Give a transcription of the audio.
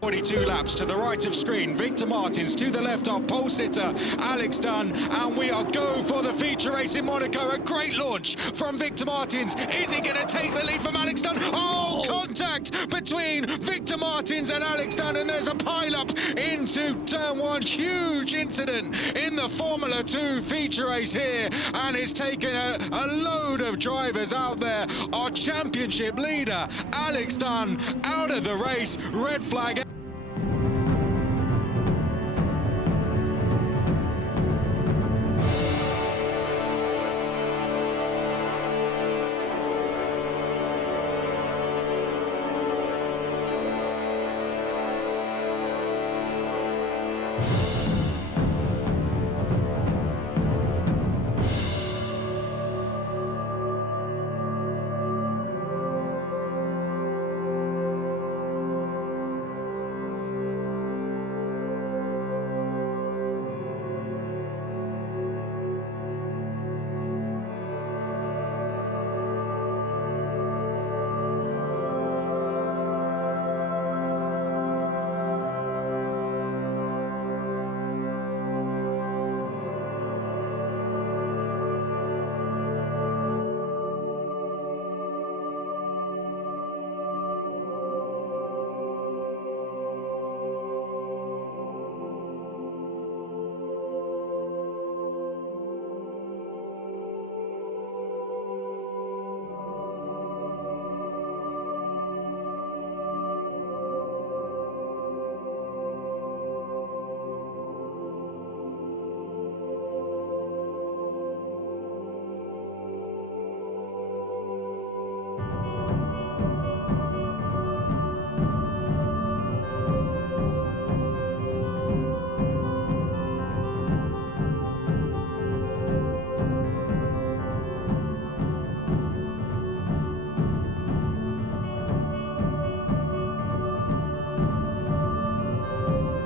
42 laps to the right of screen. Victor Martins to the left of pole sitter Alex Dunne, and we are go for the feature race in Monaco. A great launch from Victor Martins. Is he going to take the lead from Alex Dunne? Oh, contact between Victor Martins and Alex Dunne, and there's a pile-up into turn one. Huge incident in the Formula 2 feature race here, and it's taken a load of drivers out there. Our championship leader, Alex Dunne, out of the race. Red flag.